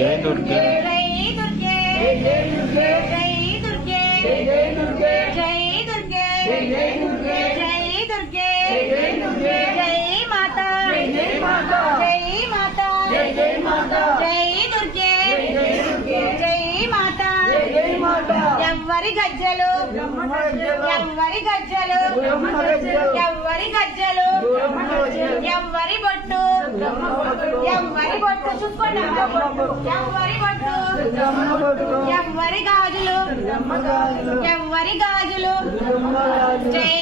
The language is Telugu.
జై దుర్గే జై దుర్గే జై దుర్గే జై దుర్గే జై దుర్గే జై దుర్గే జై దుర్గే జై దుర్గే జై దుర్గే జై మాతా జై మాతా జై మాతా జై మాతా జై దుర్గే జై దుర్గే జై మాతా జై మాతా ఎవ్వరి గజ్జలు ఎవ్వరి గజ్జలు ఎవ్వరి గజ్జలు ఎవ్వరి బొట్టు ఎవ్వరి బొట్టు చూసుకోండి ఎవ్వరి బొట్టు ఎవ్వరి గాజులు ఎవ్వరి గాజులు జై